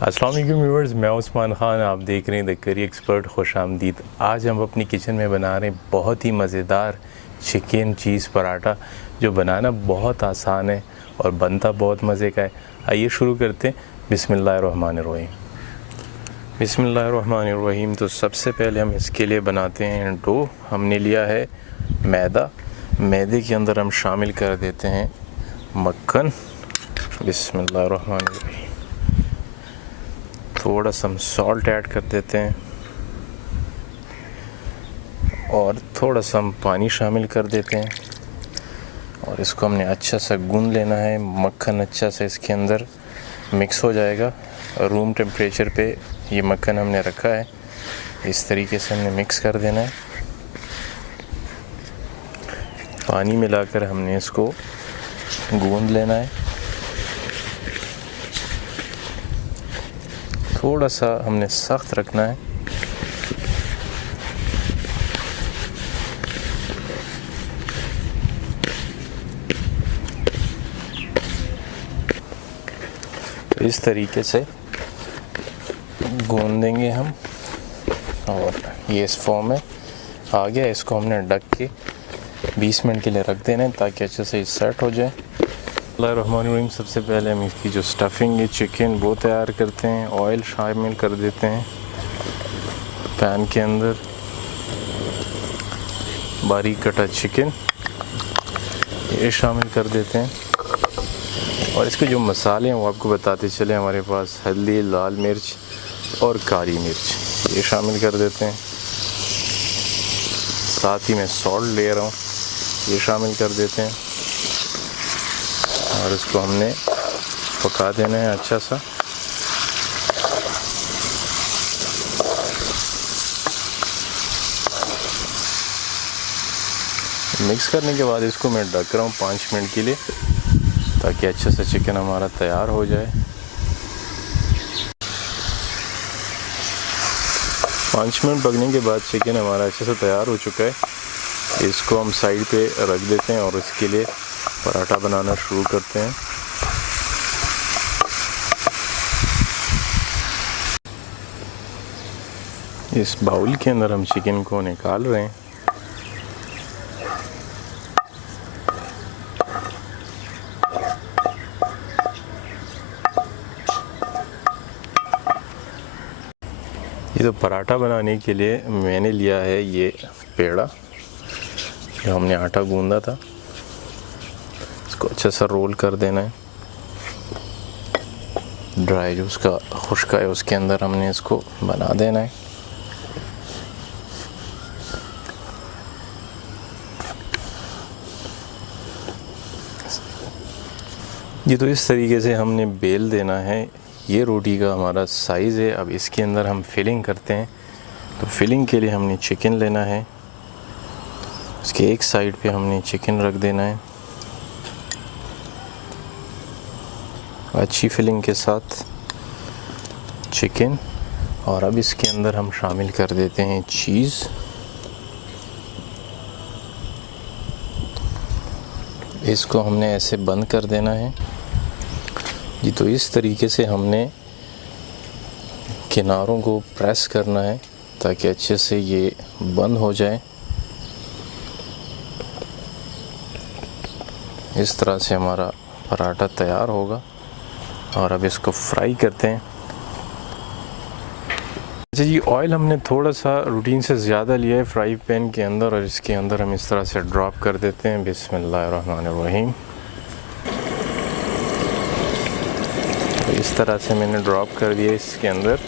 अस्सलाम वालेकुम व्यूअर्स, मैं उस्मान ख़ान, आप देख रहे हैं द करी एक्सपर्ट। खुश आमदीद। आज हम अपनी किचन में बना रहे हैं बहुत ही मज़ेदार चिकन चीज़ पराठा, जो बनाना बहुत आसान है और बनता बहुत मज़े का है। आइए शुरू करते हैं। बिस्मिल्लाहिर्रहमानिर्रहीम। बिस्मिल्लाहिर्रहमानिर्रहीम। तो सबसे पहले हम इसके लिए बनाते हैं डो। हमने लिया है मैदा। मैदे के अंदर हम शामिल कर देते हैं मक्खन। बिस्मिल्लाहिर्रहमानिर्रहीम। थोड़ा सा हम सॉल्ट ऐड कर देते हैं और थोड़ा सा हम पानी शामिल कर देते हैं और इसको हमने अच्छा सा गूंद लेना है। मक्खन अच्छा सा इसके अंदर मिक्स हो जाएगा। रूम टेम्परेचर पे ये मक्खन हमने रखा है। इस तरीके से हमने मिक्स कर देना है। पानी मिलाकर हमने इसको गूंद लेना है। थोड़ा सा हमने सख्त रखना है। तो इस तरीके से गूंदेंगे हम और ये इस फॉर्म में आ गया। इसको हमने ढक के 20 मिनट के लिए रख देना है ताकि अच्छे से सेट हो जाए। बिस्मिल्लाहिर्रहमानिर्रहीम। सबसे पहले हम इसकी जो स्टफिंग है चिकन वो तैयार करते हैं। ऑयल शामिल कर देते हैं पैन के अंदर। बारीक कटा चिकन ये शामिल कर देते हैं और इसके जो मसाले हैं वो आपको बताते चले। हमारे पास हल्दी, लाल मिर्च और काली मिर्च ये शामिल कर देते हैं। साथ ही मैं सॉल्ट ले रहा हूँ, ये शामिल कर देते हैं और इसको हमने पका देना है अच्छा सा। मिक्स करने के बाद इसको मैं ढक रहा हूँ 5 मिनट के लिए ताकि अच्छे से चिकन हमारा तैयार हो जाए। 5 मिनट पकने के बाद चिकन हमारा अच्छे से तैयार हो चुका है। इसको हम साइड पे रख देते हैं और इसके लिए पराठा बनाना शुरू करते हैं। इस बाउल के अंदर हम चिकन को निकाल रहे हैं। ये तो पराठा बनाने के लिए मैंने लिया है ये पेड़ा, जो हमने आटा गूंदा था। इसको अच्छे से रोल कर देना है। ड्राई जो उसका खुश्का है उसके अंदर हमने इसको बना देना है। ये तो इस तरीके से हमने बेल देना है। ये रोटी का हमारा साइज़ है। अब इसके अंदर हम फिलिंग करते हैं। तो फिलिंग के लिए हमने चिकन लेना है। इसके एक साइड पे हमने चिकन रख देना है अच्छी फिलिंग के साथ चिकन। और अब इसके अंदर हम शामिल कर देते हैं चीज़। इसको हमने ऐसे बंद कर देना है जी। तो इस तरीके से हमने किनारों को प्रेस करना है ताकि अच्छे से ये बंद हो जाए। इस तरह से हमारा पराठा तैयार होगा और अब इसको फ्राई करते हैं। अच्छा जी, ऑयल हमने थोड़ा सा रूटीन से ज़्यादा लिया है फ्राई पैन के अंदर और इसके अंदर हम इस तरह से ड्रॉप कर देते हैं। बिस्मिल्लाहिर्रहमानिर्रहीम। तो इस तरह से मैंने ड्रॉप कर दिया इसके अंदर।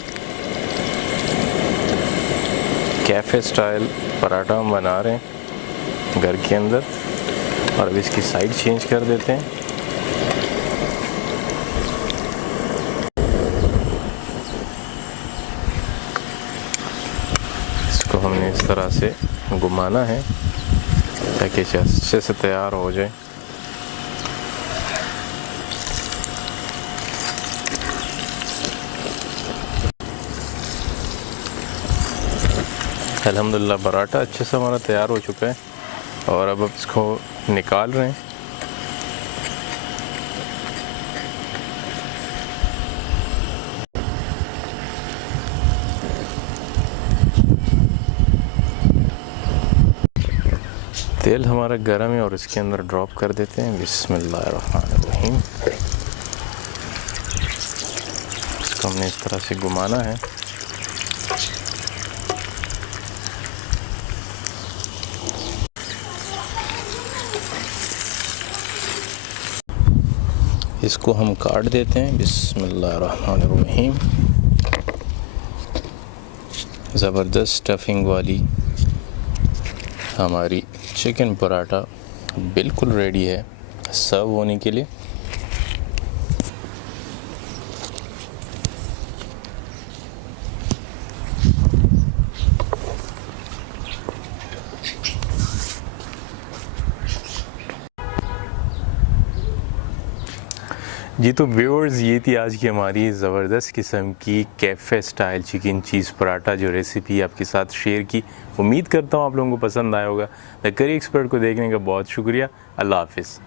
कैफ़े स्टाइल पराठा हम बना रहे हैं घर के अंदर। और अब इसकी साइड चेंज कर देते हैं। इसको हमने इस तरह से घुमाना है ताकि अच्छे से तैयार हो जाए। अल्हम्दुलिल्लाह पराठा अच्छे से हमारा तैयार हो चुका है और अब इसको निकाल रहे हैं। तेल हमारा गर्म है और इसके अंदर ड्रॉप कर देते हैं। बिस्मिल्लाहिर्रहमानिर्रहीम। इसको हमने इस तरह से घुमाना है। इसको हम काट देते हैं। बिस्मिल्लाहिर्रहमानिर्रहीम। ज़बरदस्त स्टफिंग वाली हमारी चिकन पराठा बिल्कुल रेडी है सर्व होने के लिए। जी तो व्यूअर्स, ये थी आज की हमारी ज़बरदस्त किस्म की कैफ़े स्टाइल चिकन चीज़ पराठा जो रेसिपी आपके साथ शेयर की। उम्मीद करता हूँ आप लोगों को पसंद आया होगा। द करी एक्सपर्ट को देखने का बहुत शुक्रिया। अल्लाह हाफ़िज़।